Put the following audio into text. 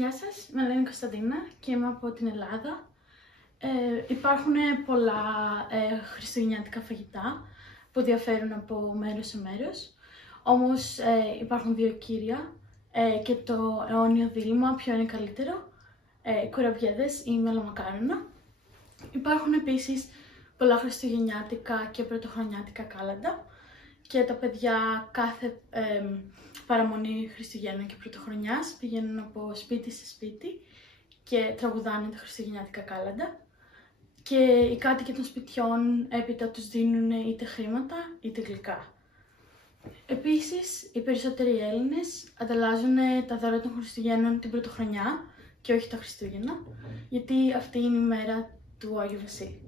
Γεια σας, με λένε Κωνσταντίνα και είμαι από την Ελλάδα. Υπάρχουν πολλά χριστουγεννιάτικα φαγητά που διαφέρουν από μέρος σε μέρος. Όμως υπάρχουν δύο κύρια και το αιώνιο δίλημμα ποιο είναι καλύτερο, κουραμπιέδες ή μελομακάρονα. Υπάρχουν επίσης πολλά χριστουγεννιάτικα και πρωτοχρονιάτικα κάλαντα και τα παιδιά κάθε παραμονή Χριστουγέννων και Πρωτοχρονιάς πηγαίνουν από σπίτι σε σπίτι και τραγουδάνε τα χριστουγεννιάτικα κάλαντα και οι κάτοικοι των σπιτιών έπειτα τους δίνουν είτε χρήματα είτε γλυκά. Επίσης, οι περισσότεροι Έλληνες ανταλλάζουν τα δώρα των Χριστουγέννων την Πρωτοχρονιά και όχι τα Χριστούγεννα, γιατί αυτή είναι η μέρα του Άγιου Βασίλη.